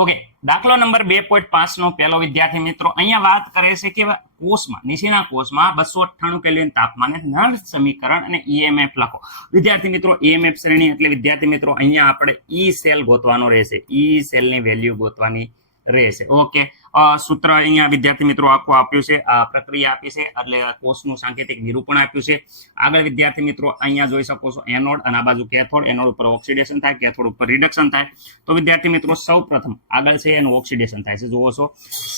Okay, દાખલો number 2.5 નો પહેલો વિદ્યાર્થી મિત્રો અહીંયા વાત કરે છે કે કોષમાં નીચેના કોષમાં 298 કેલ્વિન તાપમાને નળ સમીકરણ અને ઈએમએફ લખો. વિદ્યાર્થી મિત્રો ઈએમએફ શ્રેણી એટલે વિદ્યાર્થી મિત્રો અહીંયા આપણે ઈ સેલ ગોતવાનો રહેશે, ઈ સેલની વેલ્યુ ગોતવાની રહેશે. ઓકે, સૂત્ર અહીંયા વિદ્યાર્થી મિત્રો આખું આપ્યું છે, આ પ્રક્રિયા આપી છે એટલે કોષનું સાંકેતિક નિરૂપણ આપ્યું છે. આગળ વિદ્યાર્થી મિત્રો અહીંયા જોઈ શકો છો એનોડ અને આ બાજુ કેથોડ. એનોડ ઉપર ઓક્સિડેશન થાય, કેથોડ ઉપર રિડક્શન થાય. તો વિદ્યાર્થી મિત્રો સૌપ્રથમ આગળ છે એનું ઓક્સિડેશન થાય છે. જુઓ છો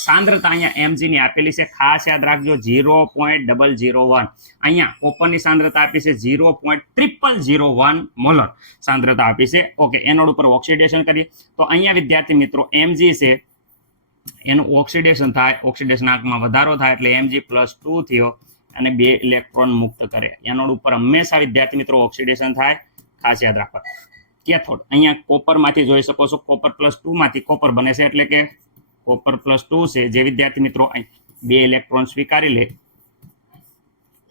સાંદ્રતા અહીંયા mg ની આપેલી છે, ખાસ યાદ રાખજો 0.001. અહીંયા કોપરની સાંદ્રતા આપી છે 0.0001 મોલર સાંદ્રતા આપી છે. ઓકે, એનોડ ઉપર ઓક્સિડેશન કરીએ તો અહીંયા વિદ્યાર્થી મિત્રો mg છે એનું ઓક્સિડેશન થાય, ઓક્સિડેશન આંકમાં વધારો થાય એટલે Mg+2 થયો અને 2 ઇલેક્ટ્રોન મુક્ત કરે. એનોડ ઉપર હંમેશા વિદ્યાર્થી મિત્રો ઓક્સિડેશન થાય, ખાસ યાદ રાખવા. કેથોડ અહીંયા કોપરમાંથી જોઈ શકો છો, કોપર+2 માંથી કોપર બને છે એટલે કે કોપર+2 છે જે વિદ્યાર્થી મિત્રો 2 ઇલેક્ટ્રોન સ્વીકારી લે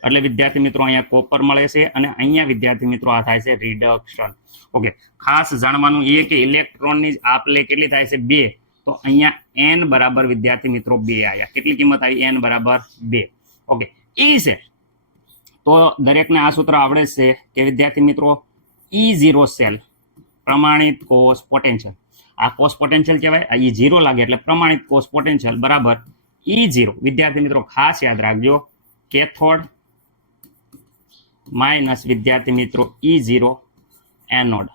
એટલે વિદ્યાર્થી મિત્રો અહીંયા કોપર મળે છે અને અહીંયા વિદ્યાર્થી મિત્રો આ થાય છે રિડક્શન. ઓકે, ખાસ જાણવાનું એ કે ઇલેક્ટ્રોનની આપલે કેટલી થાય છે 2. તો અહીંયા n બરાબર વિદ્યાર્થી મિત્રો 2 આવ્યા. કેટલી કિંમત આવી? n બરાબર 2. ઓકે, ઈ છે તો દરેકને આ સૂત્ર આવડે છે કે વિદ્યાર્થી મિત્રો E0 સેલ પ્રમાણિત કોષ પોટેન્શિયલ, આ કોષ પોટેન્શિયલ કહેવાય. આ E0 લાગે એટલે પ્રમાણિત કોષ પોટેન્શિયલ બરાબર E0. વિદ્યાર્થી મિત્રો ખાસ યાદ રાખજો, કેથોડ માઇનસ વિદ્યાર્થી મિત્રો E0 એનોડ.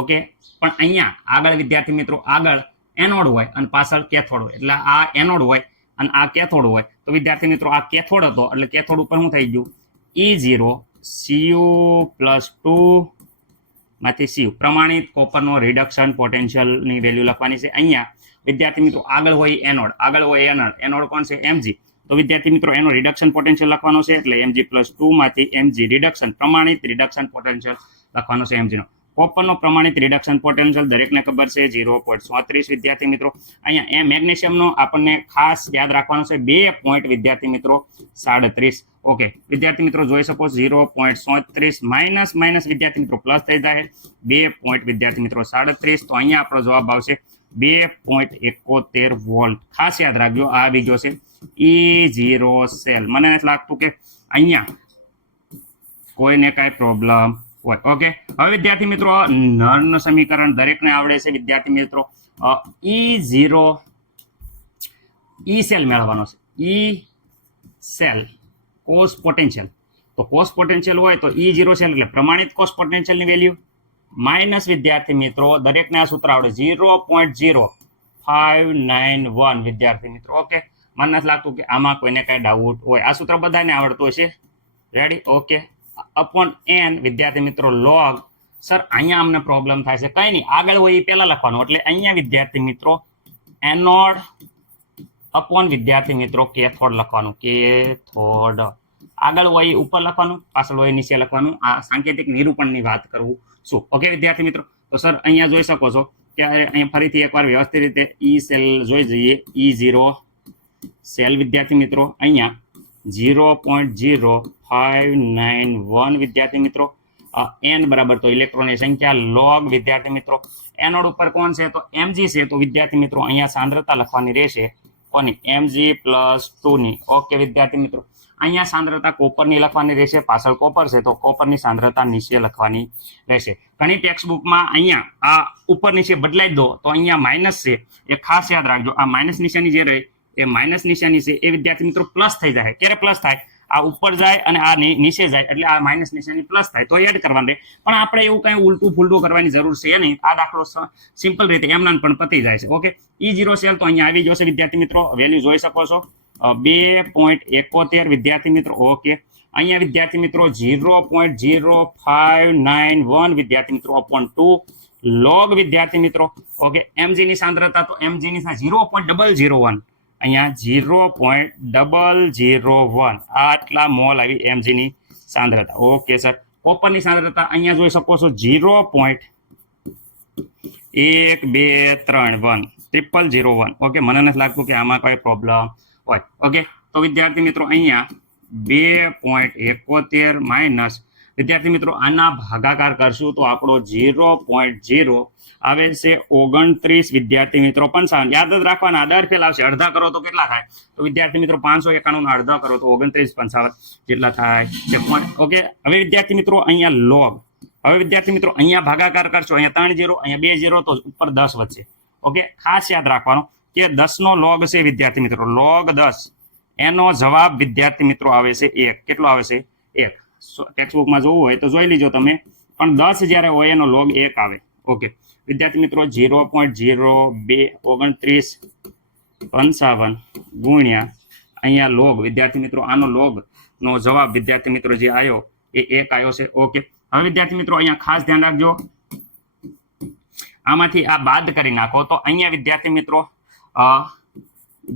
ઓકે, પણ અહીંયા આગળ વિદ્યાર્થી મિત્રો આગળ એનોડ હોય અને પાછળ કેથોડ હોય, એટલે આ એનોડ હોય અને આ કેથોડ હોય. તો વિદ્યાર્થી મિત્રો આ કેથોડ હતો એટલે કેથોડ ઉપર શું થઈ ગયું? E0 Cu+2 માંથી Cu પ્રમાણિત કોપરનો રિડક્શન પોટેન્શિયલની વેલ્યુ લખવાની છે. અહીંયા વિદ્યાર્થી મિત્રો આગળ હોય એનોડ, આગળ હોય એનોડ. એનોડ કોણ છે? Mg. તો વિદ્યાર્થી મિત્રો એનો રિડક્શન પોટેન્શિયલ લખવાનો છે એટલે Mg+2 માંથી Mg રિડક્શન પ્રમાણિત રિડક્શન પોટેન્શિયલ લખવાનો છે Mg નો. કોપરનો પ્રમાણિત રિડક્શન પોટેન્શિયલ દરેકને ખબર છે 0.37 વિદ્યાર્થી મિત્રો. અહીંયા મેગ્નેશિયમનો આપણને ખાસ યાદ રાખવાનો છે 2 પોઈન્ટ વિદ્યાર્થી મિત્રો 37. ઓકે, વિદ્યાર્થી મિત્રો જોઈ શકો 0.37 માઇનસ માઇનસ વિદ્યાર્થી મિત્રો પ્લસ થઈ જાય 2 પોઈન્ટ વિદ્યાર્થી મિત્રો 37. તો અહીંયા આપણો જવાબ આવશે 2.71 વોલ્ટ. ખાસ યાદ રાખજો આ આવી ગયો છે E0 સેલ. મને નથી લાગતું કે અહીંયા કોઈને કાંઈ પ્રોબ્લેમ હોય. ઓકે, હવે વિદ્યાર્થી મિત્રો નળનું સમીકરણ દરેકને આવડે છે વિદ્યાર્થી મિત્રો. E0 ઈ સેલ મેળવવાનો છે. ઈ સેલ કોષ પોટેન્શિયલ. તો કોષ પોટેન્શિયલ હોય તો E0 સેલ એટલે પ્રમાણિત કોષ પોટેન્શિયલની વેલ્યુ માઇનસ વિદ્યાર્થી મિત્રો દરેકને આ સૂત્ર આવડે 0.0591 વિદ્યાર્થી મિત્રો. ઓકે, મને નથી લાગતું કે આમાં કોઈને કાંઈ ડાઉટ હોય. આ સૂત્ર બધાને આવડતું હશે. રેડી? ઓકે, અપોન n વિદ્યાર્થી મિત્રો log. સર અહીંયા અમને પ્રોબ્લેમ થાય છે. કંઈ નહીં, આગળ હોય એ પહેલા લખવાનું એટલે અહીંયા વિદ્યાર્થી મિત્રો એનોડ અપોન વિદ્યાર્થી મિત્રો કેથોડ લખવાનું. કેથોડ આગળ હોય ઉપર લખવાનું, પાછળ હોય નીચે લખવાનું. આ સાંકેતિક નિરૂપણની વાત કરું છું. ઓકે વિદ્યાર્થી મિત્રો, તો સર અહીંયા જોઈ શકો છો કે અહીંયા ફરીથી એકવાર વ્યવસ્થિત રીતે ઈ સેલ જોઈ જઈએ. E0 સેલ વિદ્યાર્થી મિત્રો અહીંયા 0.0591 વિદ્યાર્થી મિત્રો. n બરાબર તો ઇલેક્ટ્રોનની સંખ્યા log વિદ્યાર્થી મિત્રો એનોડ ઉપર કોણ છે? તો Mg છે. તો વિદ્યાર્થી મિત્રો અહીંયા સાંદ્રતા લખવાની રહેશે કોની? Mg+2 ની. ઓકે વિદ્યાર્થી મિત્રો અહીંયા સાંદ્રતા કોપરની લખવાની રહેશે, પાછળ કોપર છે તો કોપરની સાંદ્રતા નીચે લખવાની રહેશે. ઘણી ટેક્સ્ટ બુકમાં અહીંયા આ ઉપર નીચે બદલાઈ દો તો અહીંયા માઇનસ છે એ ખાસ યાદ રાખજો. આ માઇનસ નિશાની જે રહી એ માઇનસ નિશાની છે એ વિદ્યાર્થી મિત્રો પ્લસ થઈ જાય. ક્યારે પ્લસ થાય? આ ઉપર જાય અને આ નીચે જાય એટલે આ માઇનસ નિશાની પ્લસ થાય તો એડ કરવાનું રહે. પણ આપણે એવું કંઈ ઉલટું ફૂલટું કરવાની જરૂર છે નહીં. આ દાખલો સિમ્પલ રીતે એમના પણ પતી જાય છે. ઓકે, E0 સેલ તો અહીંયા આવી જશે વિદ્યાર્થી મિત્રો. વેલ્યુ જોઈ શકો છો 2.71 વિદ્યાર્થી મિત્રો. ઓકે, અહીંયા વિદ્યાર્થી મિત્રો 0.0591 વિદ્યાર્થી મિત્રો અપોન 2 log વિદ્યાર્થી મિત્રો. ઓકે, Mg ની સાંદ્રતા તો Mg ની 0.001 અહીંયા 0.001 આટલા મોલ આવી Mg ની સાંદ્રતા. ઓકે સર, કોપરની સાંદ્રતા અહીંયા જોઈ શકો છો 0.12311 ઓકે, મને નથી લાગતું કે આમાં કોઈ પ્રોબ્લેમ હોય. ઓકે, તો વિદ્યાર્થી મિત્રો અહીંયા 2.71 માઇનસ વિદ્યાર્થી મિત્રો આના ભાગાકાર કરશું તો આપણો 0.0 આવે છે 29 વિદ્યાર્થી મિત્રો 55. યાદ જ રાખવાના, દર ફેલ આવશે. અડધા કરો તો કેટલા થાય? તો વિદ્યાર્થી મિત્રો 591 નો અડધા કરો તો 29 55 જેટલા થાય છે. ઓકે, હવે વિદ્યાર્થી મિત્રો અહીંયા લોગ. હવે વિદ્યાર્થી મિત્રો અહીંયા ભાગાકાર કરશો, અહીંયા 3 0, અહીંયા 2 0, તો ઉપર 10 વધશે. ઓકે, ખાસ યાદ રાખવાનું કે 10 નો લોગ છે વિદ્યાર્થી મિત્રો, લોગ 10, એનો જવાબ વિદ્યાર્થી મિત્રો આવે છે 1. કેટલો આવે છે? 1. ટેક્સ્ટબુકમાં જોવું હોય તો જોઈ લીજો તમે, પણ 10 જ્યારે હોય એનો લોગ 1 આવે. ઓકે વિદ્યાર્થી મિત્રો 0.0229 55 ગુણ્યા અહીંયા લોગ. વિદ્યાર્થી મિત્રો આનો લોગ નો જવાબ વિદ્યાર્થી મિત્રો જે આવ્યો એ 1 આવ્યો છે. ઓકે, હવે વિદ્યાર્થી મિત્રો અહીંયા ખાસ ધ્યાન રાખજો, આમાંથી આ બાદ કરી નાખો તો અહીંયા વિદ્યાર્થી મિત્રો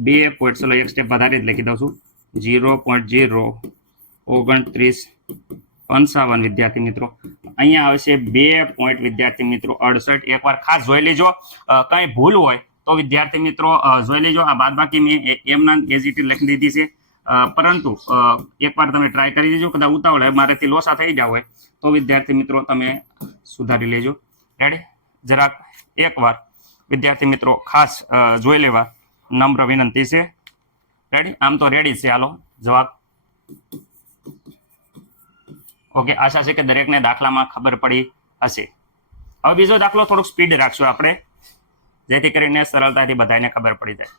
2 પોઈન્ટ, ચલો એક સ્ટેપ વધારે જ લખી દઉં છું, 0.029 55 વિદ્યાર્થી મિત્રો અહીંયા આવશે 2 પોઈન્ટ વિદ્યાર્થી મિત્રો 68. એકવાર ખાસ જોઈ લેજો, કઈ ભૂલ હોય તો વિદ્યાર્થી મિત્રો જોઈ લેજો. આ બાદબાકી મેં એમના એઝિટી લખી દીધી છે, પરંતુ એકવાર તમે ટ્રાય કરી દેજો. કદાચ ઉતાવળ મારેથી લોસા થઈ જાવ હોય તો વિદ્યાર્થી મિત્રો તમે સુધારી લેજો. રેડી? જરાક એકવાર વિદ્યાર્થી મિત્રો ખાસ જોઈ લેવા નમ્ર વિનંતી છે. રેડી? આમ તો રેડી છે. હાલો જવાબ. ઓકે, આશા છે કે દરેકને દાખલામાં ખબર પડી હશે. હવે બીજો દાખલો થોડુંક સ્પીડ રાખશું આપણે, જેથી કરીને સરળતાથી બધાને ખબર પડી જાય.